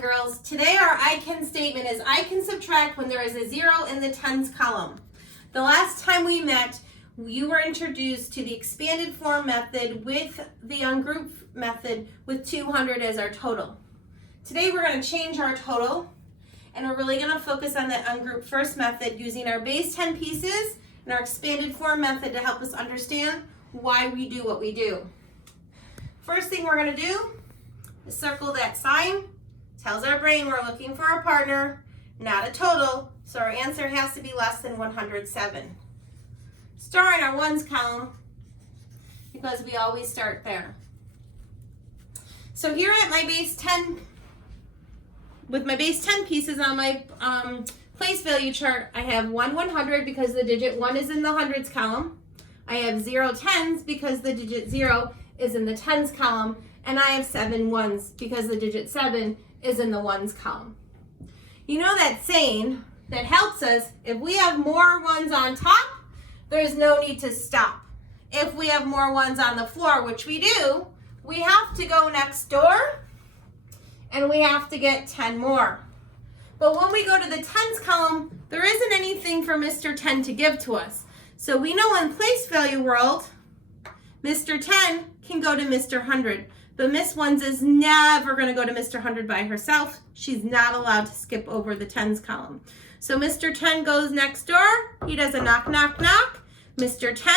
and girls. Today our I can statement is I can subtract when there is a 0 in the tens column. The last time we met, you were introduced to the expanded form method with the ungroup method with 200 as our total. Today we're going to change our total, and we're really going to focus on the ungroup first method using our base 10 pieces and our expanded form method to help us understand why we do what we do. First thing we're going to do is circle that sign. Tells our brain we're looking for a partner, not a total, so our answer has to be less than 107. Star in our ones column because we always start there. So here at my base 10, with my base 10 pieces on my place value chart, I have 1 100 because the digit 1 is in the hundreds column. I have 0 tens because the digit 0 is in the tens column, and I have 7 ones because the digit 7 is in the ones column. You know that saying that helps us, if we have more ones on top, there's no need to stop. If we have more ones on the floor, which we do, we have to go next door and we have to get 10 more. But when we go to the tens column, there isn't anything for Mr. 10 to give to us. So we know in place value world, Mr. 10 can go to Mr. 100. But Miss Ones is never going to go to Mr. 100 by herself. She's not allowed to skip over the tens column. So Mr. 10 goes next door. He does a knock, knock, knock. Mr. 10,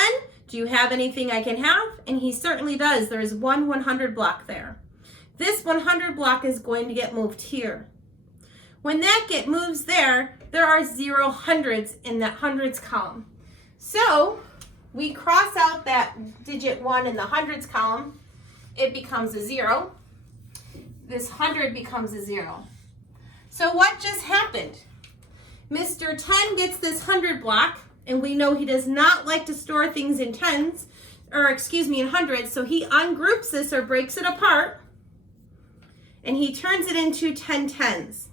do you have anything I can have? And he certainly does. There is one 100 block there. This 100 block is going to get moved here. When that moves there, there are 0 hundreds in that hundreds column. So we cross out that digit 1 in the hundreds column. It becomes a 0. This 100 becomes a 0. So what just happened? Mr. 10 gets this 100 block, and we know he does not like to store things in tens, or excuse me, in hundreds, so he ungroups this or breaks it apart, and he turns it into 10 tens,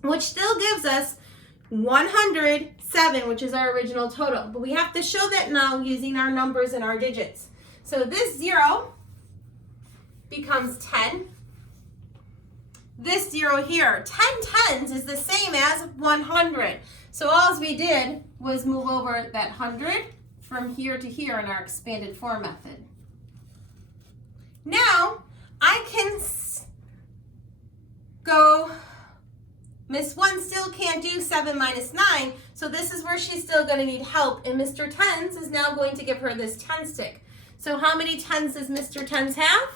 which still gives us 107, which is our original total. But we have to show that now using our numbers and our digits. So this 0 becomes 10. This 0 here, 10 tens is the same as 100. So all we did was move over that 100 from here to here in our expanded form method. Now I can go, Miss 1 still can't do 7 minus 9, so this is where she's still going to need help, and Mr. Tens is now going to give her this 10 stick. So how many tens does Mr. Tens have?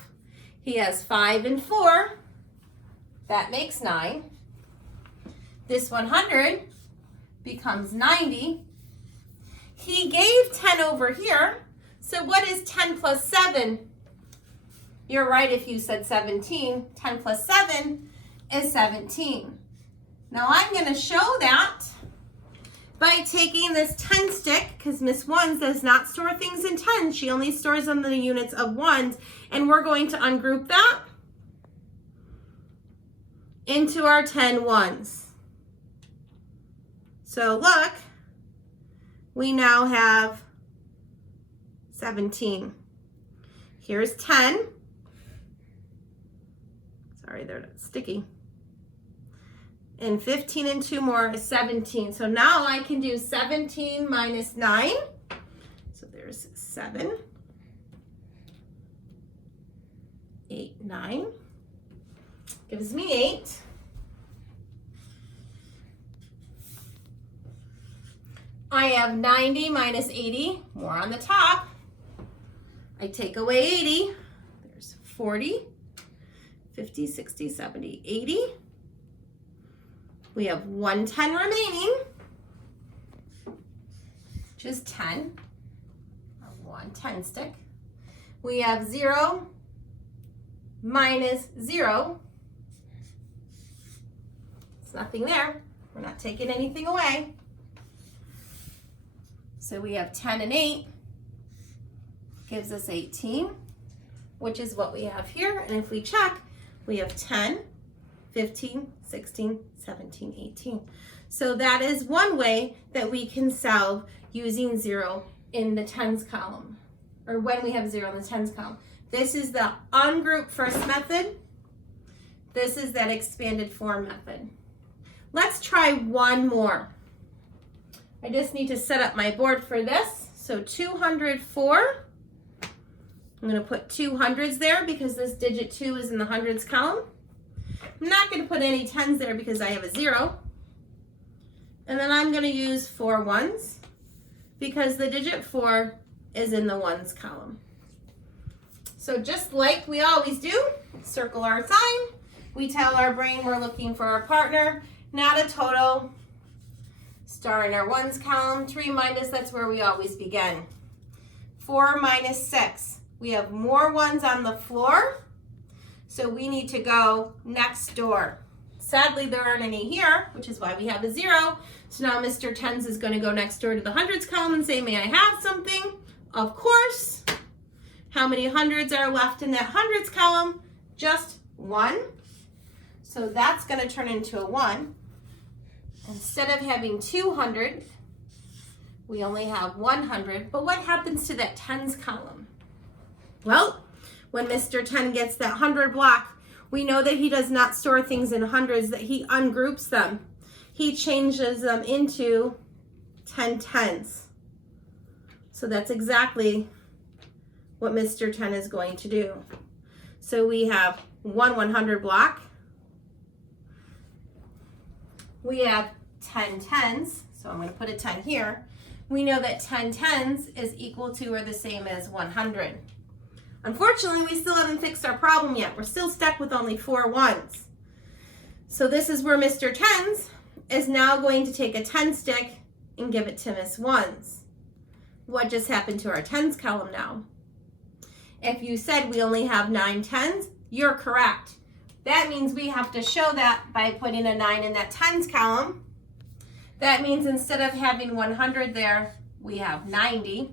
He has 5 and 4. That makes 9. This 100 becomes 90. He gave 10 over here. So what is 10 plus 7? You're right if you said 17. 10 plus 7 is 17. Now I'm going to show that by taking this 10 stick, because Miss Ones does not store things in tens. She only stores them in the units of ones. And we're going to ungroup that into our 10 ones. So look, we now have 17. Here's 10. Sorry, they're sticky. And 15 and 2 more is 17. So now I can do 17 minus 9. So there's 7, 8, 9. Gives me 8. I have 90 minus 80, more on the top. I take away 80. There's 40, 50, 60, 70, 80. We have 110 remaining, which is 10, or 1 10 stick. We have 0 minus 0. It's nothing there. We're not taking anything away. So we have 10 and 8, gives us 18, which is what we have here. And if we check, we have 10, 15, 16, 17, 18. So that is one way that we can solve using 0 in the tens column, or when we have 0 in the tens column. This is the ungroup first method. This is that expanded form method. Let's try one more. I just need to set up my board for this. So 204. I'm going to put 2 hundreds there because this digit 2 is in the hundreds column. I'm not going to put any tens there because I have a 0. And then I'm going to use 4 ones because the digit 4 is in the ones column. So just like we always do, circle our sign. We tell our brain we're looking for a partner, not a total. Star in our ones column. To remind us, that's where we always begin. 4 minus 6. We have more ones on the floor, so we need to go next door. Sadly, there aren't any here, which is why we have a 0. So now Mr. Tens is going to go next door to the hundreds column and say, may I have something? Of course. How many hundreds are left in that hundreds column? Just 1. So that's going to turn into a 1. Instead of having 200, we only have 100. But what happens to that tens column? Well, when Mr. 10 gets that 100 block, we know that he does not store things in hundreds, that he ungroups them. He changes them into 10 tens. So that's exactly what Mr. 10 is going to do. So we have one 100 block. We have 10 tens, so I'm going to put a 10 here. We know that 10 tens is equal to or the same as 100. Unfortunately, we still haven't fixed our problem yet. We're still stuck with only 4 ones. So this is where Mr. Tens is now going to take a 10 stick and give it to Miss Ones. What just happened to our tens column now? If you said we only have 9 tens, you're correct. That means we have to show that by putting a 9 in that tens column. That means instead of having 100 there, we have 90.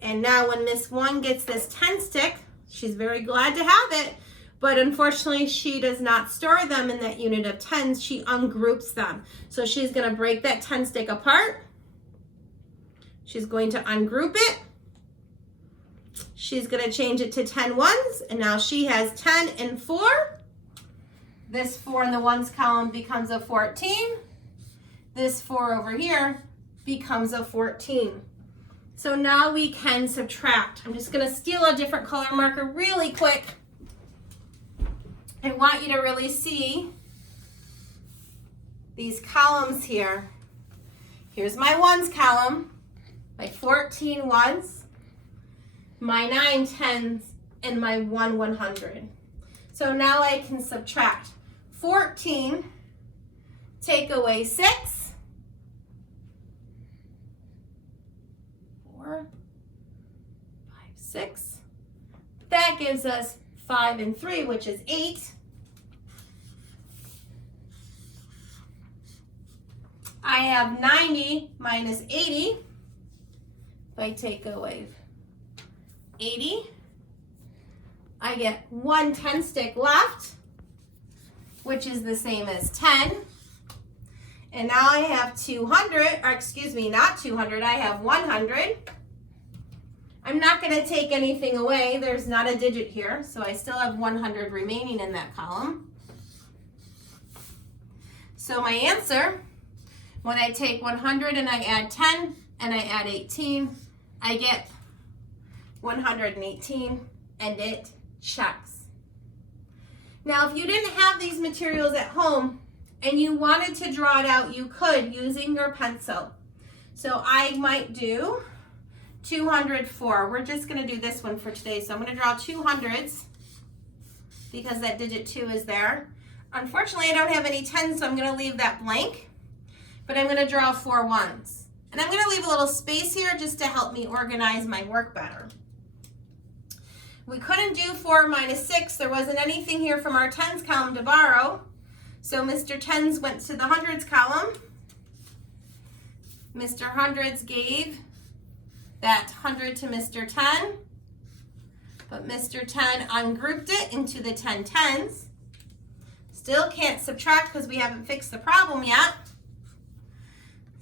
And now when Miss 1 gets this 10 stick, she's very glad to have it, but unfortunately she does not store them in that unit of tens. She ungroups them. So she's going to break that 10 stick apart. She's going to ungroup it. She's going to change it to 10 ones, and now she has 10 and 4. This 4 in the ones column becomes a 14. This 4 over here becomes a 14. So now we can subtract. I'm just going to steal a different color marker really quick. I want you to really see these columns here. Here's my ones column, my 14 ones, my 9 tens, and my 1 100. So now I can subtract 14, take away 6, 4, 5, 6. That gives us 5 and 3, which is 8. I have 90 minus 80. If I take away 80, I get 1 10 stick left, which is the same as 10. And now I have 200, or excuse me, not 200, I have 100. I'm not going to take anything away. There's not a digit here, so I still have 100 remaining in that column. So my answer, when I take 100 and I add 10 and I add 18, I get 118, and it checks. Now, if you didn't have these materials at home and you wanted to draw it out, you could using your pencil. So I might do 204. We're just going to do this one for today. So I'm going to draw 200s because that digit 2 is there. Unfortunately, I don't have any 10s, so I'm going to leave that blank. But I'm going to draw 4 ones. And I'm going to leave a little space here just to help me organize my work better. We couldn't do 4 minus 6. There wasn't anything here from our tens column to borrow. So Mr. Tens went to the hundreds column. Mr. Hundreds gave that 100 to Mr. 10. But Mr. 10 ungrouped it into the 10 tens. Still can't subtract because we haven't fixed the problem yet.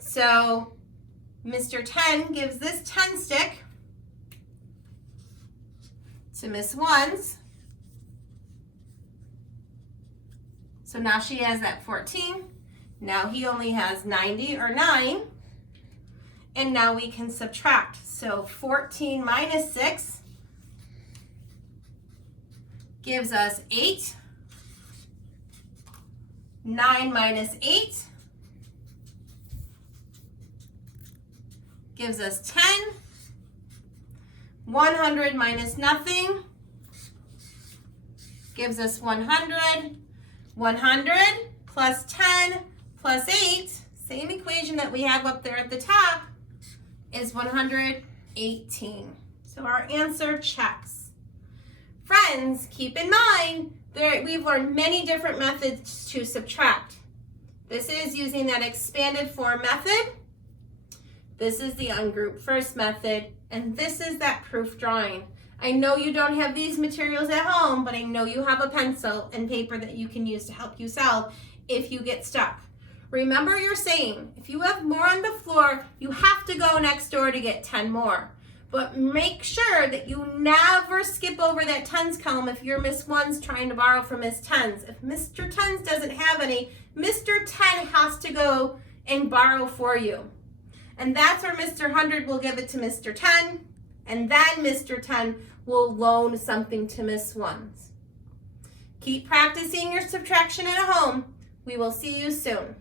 So Mr. 10 gives this 10 stick to Miss Ones. So now she has that 14. Now he only has 90 or 9. And now we can subtract. So 14 minus 6 gives us 8. 9 minus 8 gives us 10. 100 minus nothing gives us 100. 100 plus 10 plus 8, same equation that we have up there at the top, is 118. So our answer checks. Friends, keep in mind that we've learned many different methods to subtract. This is using that expanded form method. This is the ungroup first method, and this is that proof drawing. I know you don't have these materials at home, but I know you have a pencil and paper that you can use to help you solve if you get stuck. Remember your saying, if you have more on the floor, you have to go next door to get 10 more. But make sure that you never skip over that tens column if you're Miss One's trying to borrow from Miss Tens. If Mr. Tens doesn't have any, Mr. 10 has to go and borrow for you. And that's where Mr. 100 will give it to Mr. 10, and then Mr. 10 will loan something to Miss Ones. Keep practicing your subtraction at home. We will see you soon.